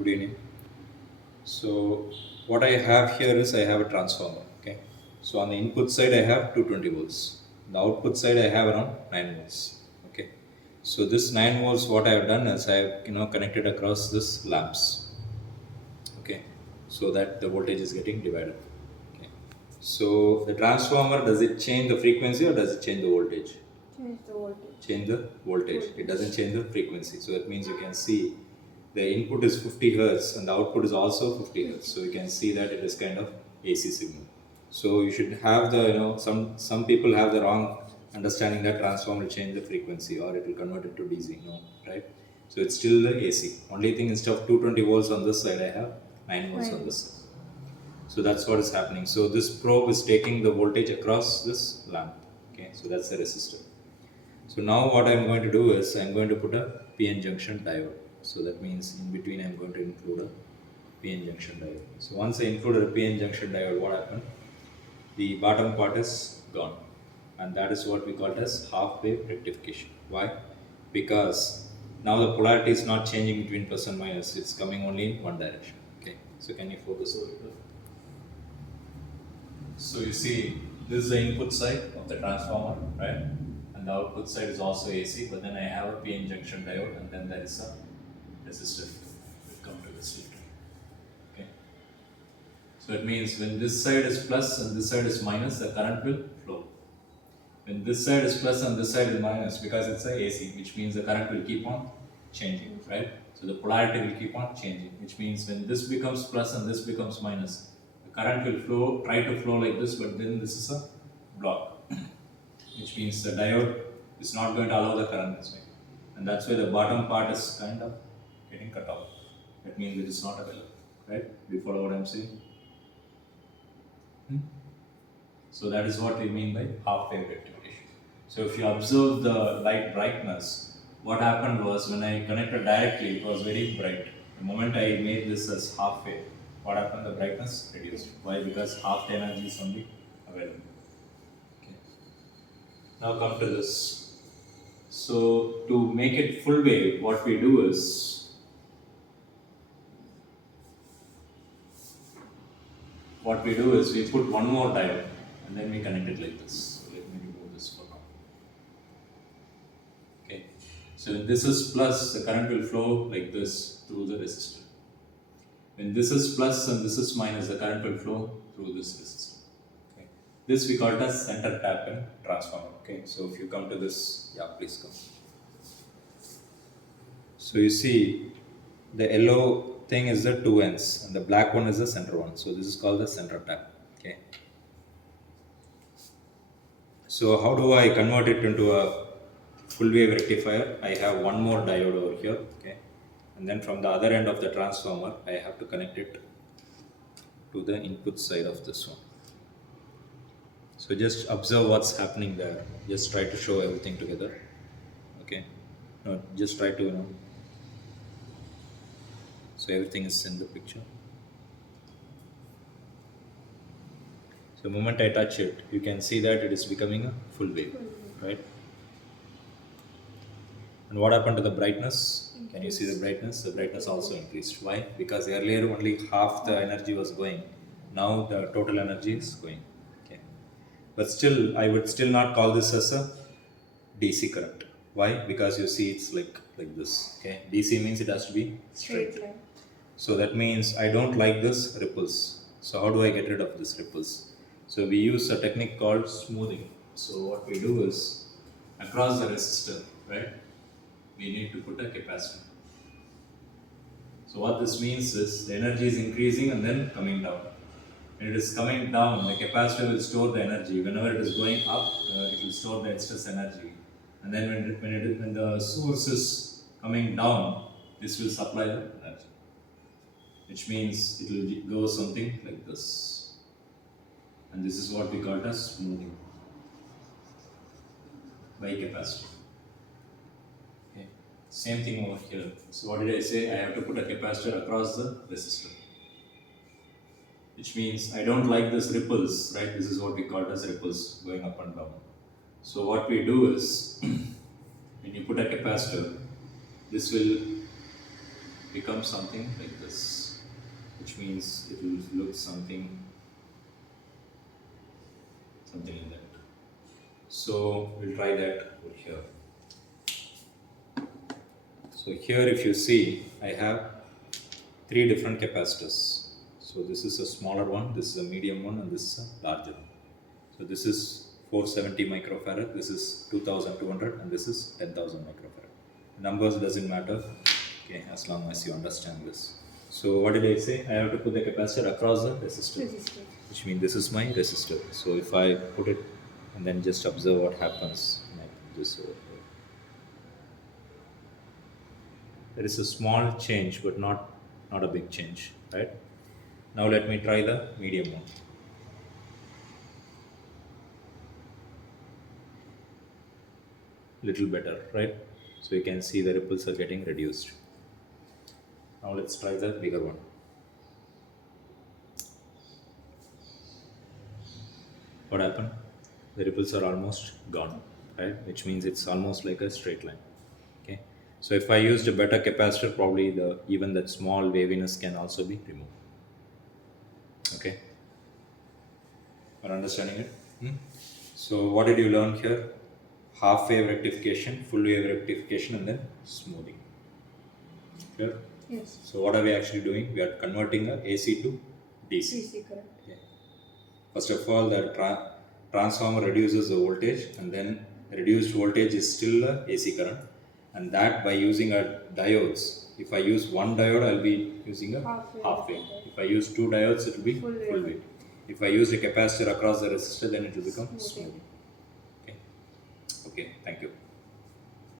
Good evening. So what I have here is I have a transformer. Okay. So on the input side I have 220 volts. The output side I have around 9 volts. Okay. So this 9 volts, what I have done is I have connected across this lamps. Okay. So that the voltage is getting divided. Okay. So the transformer, does it change the frequency or does it change the voltage? Change the voltage. Change the voltage. It doesn't change the frequency. So that means you can see the input is 50 hertz and the output is also 50 hertz. So you can see that it is kind of AC signal. So you should have the some people have the wrong understanding that transformer will change the frequency or it will convert it to DC. No, right? So it's still the AC. Only thing, instead of 220 volts on this side, I have 9 volts on this side. So that's what is happening. So this probe is taking the voltage across this lamp. Okay, so that's the resistor. So now what I'm going to do is I'm going to put a PN junction diode. So that means in between I'm going to include a PN junction diode. So once I included a PN junction diode, what happened? The bottom part is gone. And that is what we call it as half wave rectification. Why? Because now the polarity is not changing between plus and minus, it's coming only in one direction. Okay. So can you focus over here? So you see, this is the input side of the transformer, right? And the output side is also AC, but then I have a PN junction diode, and then there is a resistor. We'll come to this later. Okay. So it means when this side is plus and this side is minus, the current will flow. When this side is plus and this side is minus, because it's a AC, which means the current will keep on changing, right? So the polarity will keep on changing, which means when this becomes plus and this becomes minus, the current will flow, try to flow like this, but then this is a block, which means the diode is not going to allow the current this way. And that's why the bottom part is kind of getting cut off. That means it is not available, right? Do you follow what I'm saying? So that is what we mean by half wave rectification. So if you observe the light brightness, what happened was when I connected directly, it was very bright. The moment I made this as half wave, what happened? The brightness reduced. Why? Because half the energy is only available. Okay. Now come to this. So to make it full wave, what we do is we put one more diode and then we connect it like this. So let me remove this for now. Okay. So when this is plus, the current will flow like this through the resistor. When this is plus and this is minus, the current will flow through this resistor. Okay. This we call it as center tap in transformer. Okay. So if you come to this, yeah, please come. So you see the yellow thing is the two ends and the black one is the center one. So this is called the center tap. Okay. So how do I convert it into a full wave rectifier? I have one more diode over here. Okay. And then from the other end of the transformer, I have to connect it to the input side of this one. So just observe what's happening there. Just try to show everything together. Okay. No, just try to, so everything is in the picture. So the moment I touch it, you can see that it is becoming a full wave, right? And what happened to the brightness? Can you see the brightness? The brightness also increased. Why? Because earlier only half the energy was going. Now the total energy is going. Okay. But still, I would still not call this as a DC current. Why? Because you see it's like this. Okay. DC means it has to be straight. line. So that means I don't like this ripples. So how do I get rid of this ripples? So we use a technique called smoothing. So what we do is across the resistor, right? We need to put a capacitor. So what this means is the energy is increasing and then coming down. When it is coming down, the capacitor will store the energy. Whenever it is going up, it will store the excess energy. And then when the source is coming down, this will supply the energy. Which means it will go something like this. And this is what we call as smoothing by capacitor. Okay. Same thing over here. So what did I say? I have to put a capacitor across the resistor. Which means I don't like this ripples, right? This is what we call as ripples going up and down. So what we do is when you put a capacitor, this will become something like this, which means it will look something like that. So we'll try that over here. So here if you see, I have 3 different capacitors. So this is a smaller one, this is a medium one, and this is a larger one. So this is 470 microfarad, this is 2200, and this is 10,000 microfarad. Numbers doesn't matter, okay, as long as you understand this. So what did I say? I have to put the capacitor across the resistor, which means this is my resistor. So if I put it and then just observe what happens, and I put this over here. There is a small change, but not a big change, right? Now let me try the medium one. Little better, right? So you can see the ripples are getting reduced. Now let's try the bigger one. What happened? The ripples are almost gone, right? Which means it's almost like a straight line. Okay. So if I used a better capacitor, probably even that small waviness can also be removed. Okay. Are understanding it? So what did you learn here? Half wave rectification, full wave rectification, and then smoothing. Clear? Yes. So what are we actually doing? We are converting a AC to DC. DC current. Okay. First of all, the transformer reduces the voltage, and then reduced voltage is still a AC current, and that by using a diodes. If I use one diode, I'll be using a half wave. If I use 2 diodes, it will be full wave. If I use a capacitor across the resistor, then it will become smooth. Okay. Okay. Thank you.